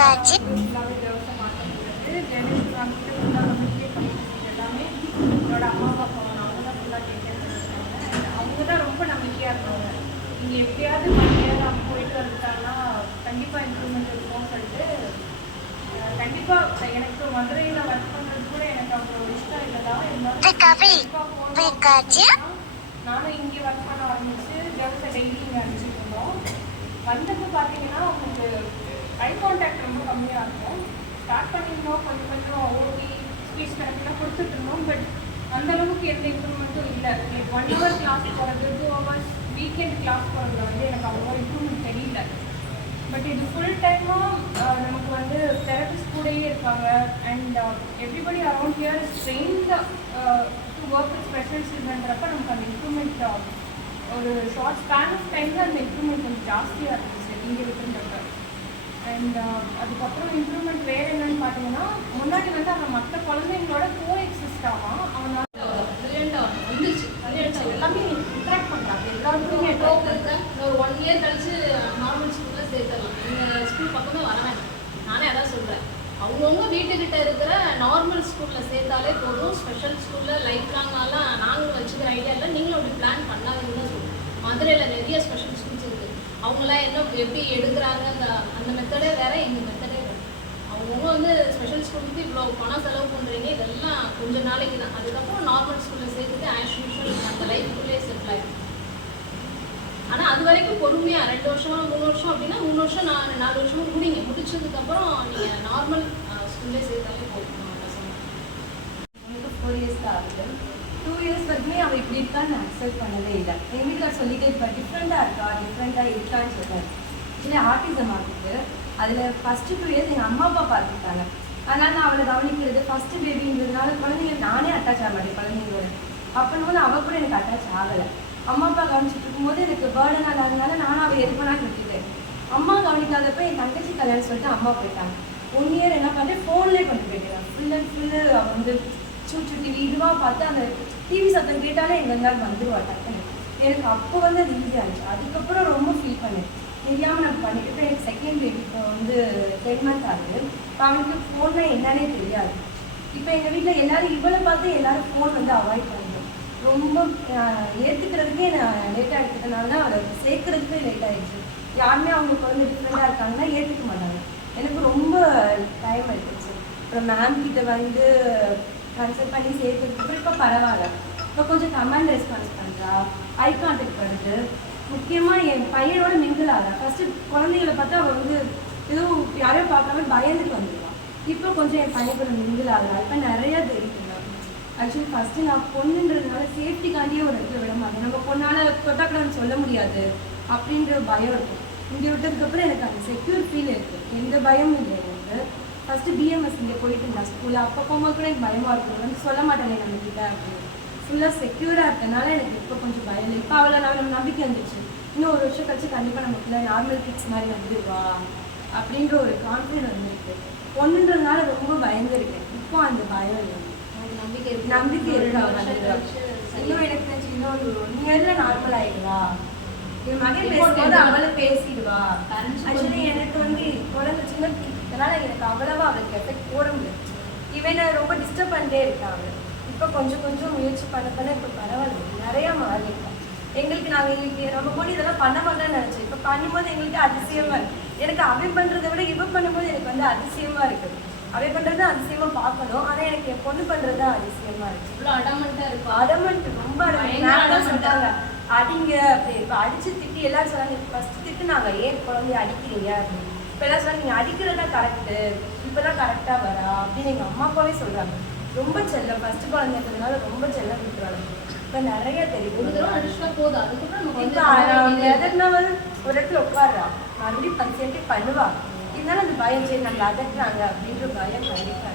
காட்சி எல்லாமே என்னோட அம்மா அப்பா அவங்க தான் ஃபுல்லாக கேட்கறது. அவங்க தான் ரொம்ப நம்பிக்கையாக இருக்காங்க. இங்கே எப்படியாவது 1 இயர் அவங்க போயிட்டு வந்துட்டாங்கன்னா கண்டிப்பாக இம்ப்ரூவ்மெண்ட் இருக்கும்னு சொல்லிட்டு கண்டிப்பாக எனக்கு மதுரையில் ஒர்க் பண்ணுறது கூட எனக்கு அவ்வளோ இஷ்டம் இல்லை தான். இருந்தாலும் நானும் இங்கே ஒர்க் பண்ண ஆரம்பிச்சு கேர்ள்ஸை டெய்லி இங்கே அனுப்பிச்சிட்டு இருந்தோம். வந்தப்போ பார்த்தீங்கன்னா அவங்களுக்கு ஐ கான்டாக்ட் ரொம்ப கம்மியாக இருக்கும். ஸ்டார்ட் பண்ணியிருந்தோம், கொஞ்சம் கொஞ்சம் ஓடி ஸ்பீச் கணக்கெலாம் கொடுத்துட்டு இருந்தோம். பட் அந்தளவுக்கு எந்த இம்ப்ரூவ்மெண்ட்டும் இல்லை. எனக்கு 1 hour கிளாஸ் போகிறது, 2 hours வீக்கெண்ட் கிளாஸ் போகிறதுல வந்து எனக்கு அவ்வளோ இம்ப்ரூவ்மெண்ட் தெரியல. பட் இது ஃபுல் டைமாக நமக்கு வந்து தெரபிஸ்ட் கூடயே இருக்காங்க. And everybody around here is trained to work with special சில்ட்ரன்றப்ப நமக்கு அந்த இம்ப்ரூவ்மெண்ட் ஒரு ஷார்ட் ஸ்பேன் ஆஃப் டைமில் அந்த இம்ப்ரூவ்மெண்ட் கொஞ்சம் ஜாஸ்தியாக இருந்துச்சு இங்கே விட்டுன்றப்ப. அண்ட் அதுக்கப்புறம் இம்ப்ரூவ்மெண்ட் வேறு என்னன்னு பார்த்தீங்கன்னா, முன்னாடி வந்து அவன் மற்ற குழந்தைங்களோட கோ எக்ஸிஸ்ட் ஆகான். அவனால் வந்துச்சு எல்லாமே இன்ட்ராக்ட் பண்ணுறாங்க. எல்லாருக்குமே ஒரு 1 இயர் கழிச்சு நார்மல் ஸ்கூலில் சேர்த்துடலாம். எங்கள் ஸ்கூல் பக்கமே வரவேன். நானே அதான் சொல்கிறேன், அவங்கவுங்க வீட்டுக்கிட்ட இருக்கிற நார்மல் ஸ்கூலில் சேர்த்தாலே போதும். ஸ்பெஷல் ஸ்கூலில் லைஃப் லாங்காலாம் நாங்களும் வச்சுக்கிற ஐடியா இல்லை. நீங்களும் அப்படி பிளான் பண்ணாதீங்கன்னு தான் சொல்லுவோம். மதுரையில் நிறைய ஸ்பெஷல் ஸ்கூல்ஸ் இருக்குது. அவங்களாம் என்ன எப்படி எடுக்கிறாங்க, அந்த மெத்தடே வேறு, எங்கள் மெத்தடே வேறு. அவங்கவுங்க வந்து ஸ்பெஷல் ஸ்கூலுக்கு இவ்வளோ பணம் செலவு பண்ணுறீங்க, இதெல்லாம் கொஞ்சம் நாளைக்கு தான். அதுக்கப்புறம் நார்மல் ஸ்கூலில் சேர்த்துட்டு ஆஸ் யூஷுவல் அந்த லைஃப்குள்ளேயே செட்டில் ஆகிடும். ஆனால் அது வரைக்கும் பொறுமையாக 2 வருஷம் 3 வருஷம் அப்படின்னா 3 வருஷம் 4 வருஷமும் முடிங்க. முடிச்சதுக்கப்புறம் நீங்கள் நார்மல் ஸ்கூல்லே சேர்த்தாலே போதும். எனக்கு 4 இயர்ஸ் தான் ஆகுது. 2 இயர்ஸ் வரைக்குமே அவள் இப்படி இருக்கான்னு நான் அக்செப்ட் பண்ணதே இல்லை. எங்கள் வீட்டில் சொல்லிட்டு இப்போ டிஃப்ரெண்ட்டாக இருக்கான்னு சொல்கிறாரு. ஆக்சுவலி ஆர்டிசம் ஆகுது. அதில் ஃபஸ்ட்டு 2 இயர்ஸ் எங்கள் அம்மா அப்பா பார்த்துக்கிட்டாங்க. அதனால் நான் அவளை கவனிக்கிறது ஃபஸ்ட்டு பேபிங்கிறதுனால குழந்தைங்க நானே அட்டாச் ஆக மாட்டேன் குழந்தைங்களோட. அப்போன்னு அவள் கூட எனக்கு அட்டாச் ஆகலை. அம்மா அப்பா கவனிச்சுட்டு இருக்கும்போது எனக்கு பேர்டன் ஆகாதனால நானும் அவள் எதுப்பனான்னு விட்டுட்டேன். அம்மா கவனிக்காதப்ப என் தங்கச்சி கல்யாணம் சொல்லிட்டு அம்மா போயிட்டாங்க. 1 இயர் என்ன பண்ணுறேன், ஃபோன்லேயே கொண்டு போயிட்டேன். ஃபுல் அண்ட் ஃபுல்லு அவள் வந்து சுற்றி டிவி இதுவாக பார்த்து அந்த டிவி சத்தம் கேட்டாலே எங்கே இருந்தாலும் வந்துடுவா டக்குன்னு. எனக்கு அப்போ வந்து அது ஈஸியாக இருந்துச்சு. அதுக்கப்புறம் ரொம்ப ஃபீல் பண்ணேன், தெரியாமல் நான் பண்ணிட்டு. இப்போ எனக்கு செகண்ட் பேபி இப்போ வந்து 10 months ஆகுது. இப்போ அவனுக்கு ஃபோன்னா என்னன்னே தெரியாது. இப்போ எங்கள் வீட்டில் எல்லோரும் இவளை பார்த்து எல்லோரும் ஃபோன் வந்து அவாய்ட் பண்ணுறோம். ரொம்ப ஏற்றுக்கிறதுக்கே நான் லேட்டாக எடுத்துட்டனால தான் அவளை சேர்க்குறதுக்கே லேட் ஆகிடுச்சு. யாருமே அவங்களுக்கு வந்து டிஃப்ரெண்ட்டாக இருக்காங்கன்னா ஏற்றுக்க மாட்டாங்க. எனக்கு ரொம்ப டைம் எடுத்துச்சு. அப்புறம் மேம் கிட்ட வந்து கன்சல்ட் பண்ணி சேர்த்துருக்கு. இப்போ பரவாயில்ல. இப்போ கொஞ்சம் கமாண்ட் ரெஸ்பான்ஸ் பண்ணுறா, ஐ கான்டாக்ட் பண்ணுது. முக்கியமாக என் பையனோட மிங்கிள் ஆகிறா. ஃபஸ்ட்டு குழந்தைகளை பார்த்தா அவள் வந்து எதுவும் யாரையும் பார்க்காம பயந்துட்டு வந்துடுவான். இப்போ கொஞ்சம் என் பையன் கூட மிங்கிள் ஆகிறா. இப்போ நிறையா தெரியுது. ஆக்சுவலி ஃபஸ்ட்டு நான் பொண்ணுன்றதுனால சேஃப்டிக்காண்டியே ஒரு இடத்துல விட மாட்டேன். நம்ம பொண்ணால் தொட்டாக்கடான்னு சொல்ல முடியாது அப்படின்ற பயம் இருக்கும். இங்கே விட்டதுக்கப்புறம் எனக்கு அந்த செக்யூர் ஃபீல் இருக்குது. எந்த பயமும் இல்லை எனக்கு. ஃபஸ்ட்டு பிஎம்எஸ் இங்கே போயிட்டு இருந்தேன் ஸ்கூலில். அப்போ போகும்போது கூட எனக்கு பயமாக இருக்கும், வந்து சொல்ல மாட்டேனே நம்மக்கிட்ட அப்படின்னு. ஃபுல்லாக செக்யூராக இருக்கனால எனக்கு இப்போ கொஞ்சம் பயம் இல்லை. இப்போ அவளை நம்ம நம்பிக்கை வந்துச்சு. இன்னும் 1 வருஷம் கழிச்சு கண்டிப்பாக நமக்குள்ள நார்மல் கிட்ஸ் மாதிரி வந்துடுவா அப்படின்ற ஒரு கான்ஃபிடென்ட் வந்துருக்கு. பொண்ணுன்றதுனால ரொம்ப பயந்துருக்கேன். இப்போ அந்த பயம் இல்லை, நம்பிக்கை இருக்கு. இன்னும் எனக்கு தெரிஞ்சு இன்னொரு 1 இயர்ல நார்மல் ஆயிடுவா. என் மகன் பேசும்போது அவளை பேசிடுவா. ஆக்சுவலி எனக்கு வந்து குழந்தை சின்ன இதனால எனக்கு அவ்வளவா அவளுக்கு எஃபெக்ட் போட முடியாது. இவனை ரொம்ப டிஸ்டர்ப் பண்ணிட்டே இருக்கான் அவள். இப்போ கொஞ்சம் கொஞ்சம் முயற்சி பண்ண இப்போ பரவாயில்ல, நிறையா மாறியிருக்கோம். எங்களுக்கு நாங்கள் நம்ம கூட இதெல்லாம் பண்ண மாட்டோம்னு நினச்சோம். இப்போ பண்ணும்போது எங்களுக்கு அதிசயமாக இருக்குது. எனக்கு அவன் பண்ணுறதை விட இவன் பண்ணும்போது எனக்கு வந்து அதிசயமாக இருக்குது. அவை பண்ணுறது அதிசயமாக பார்க்கணும். ஆனால் எனக்கு என் பொண்ணு பண்ணுறது தான் அதிசயமாக இருக்குது. இவ்வளோ அடமெண்ட்டாக இருக்கும். அடமெண்ட் ரொம்ப அடமெண்ட் சொல்லிட்டாங்க, அடிங்க அப்படி. இப்போ அடித்து திட்டி எல்லாரும் சொன்னாங்க. ஃபஸ்ட்டு திட்டுனாங்க, ஏன் குழந்தைய அடிக்கிறீங்க அப்படின்னு. இப்போ எல்லாம் சொன்னாங்க, நீங்கள் அடிக்கிறதா கரெக்டு, இப்போ தான் கரெக்டாக வரா அப்படின்னு எங்கள் அம்மா அப்பாவே சொல்கிறாங்க. ரொம்ப செல்லம், ஃபஸ்ட்டு குழந்தைன்றதுனால ரொம்ப செல்லம் விட்டுறாங்க. இப்போ நிறைய தெரியுது. ஒரு தடவை அடிச்சுட்டா போதும். அதுக்கப்புறம் இப்போ எதனா வந்து ஒரு இடத்துல உட்காடுறா, மறுபடியும் பஞ்சாயத்து பண்ணுவா. இருந்தாலும் அந்த பயம், சரி நம்மளை அதட்டுறாங்க அப்படின்ற பயம் கண்டிப்பாக